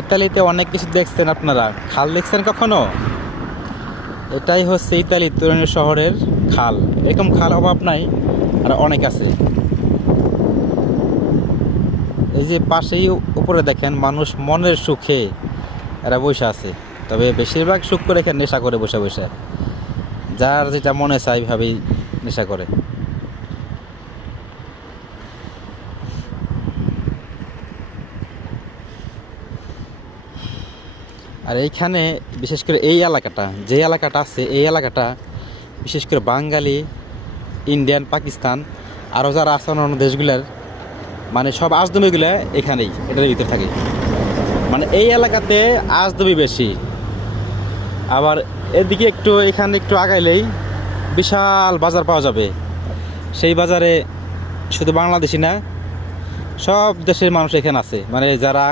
ইতালিতে অনেক কিছু দেখছেন আপনারা, খাল দেখছেন কখনো? এটাই হচ্ছে ইতালি তুরিনো শহরের খাল। এরকম খাল অভাব নাই, আর অনেক আছে। এই যে পাশেই উপরে দেখেন, মানুষ মনের সুখে এরা বসে আছে। তবে বেশিরভাগ সুখ করে এখানে নেশা করে বসে বসে, যার যেটা মনে চায় ভাবেই নেশা করে। আর এইখানে বিশেষ করে এই এলাকাটা, যে এলাকাটা আছে, এই এলাকাটা বিশেষ করে বাঙালি, ইন্ডিয়ান, পাকিস্তান, আরও যারা আছে অন্যান্য দেশগুলার, মানে সব আজদমিগুলো এখানেই, এটার ভিতরে থাকে। মানে এই এলাকাতে আজদমি বেশি। আবার এদিকে একটু, এখানে একটু আগাইলেই বিশাল বাজার পাওয়া যাবে। সেই বাজারে শুধু বাংলাদেশি না, সব দেশের মানুষ এখানে আছে। মানে যারা